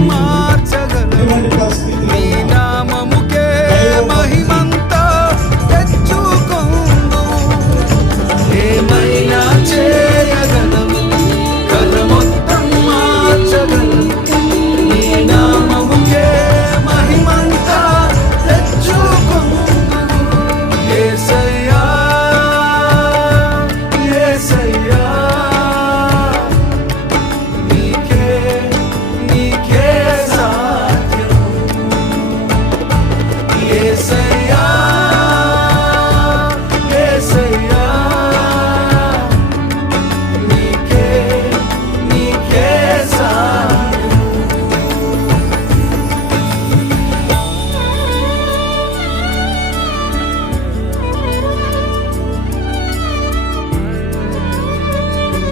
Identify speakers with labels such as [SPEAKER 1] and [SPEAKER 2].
[SPEAKER 1] my yes, yes.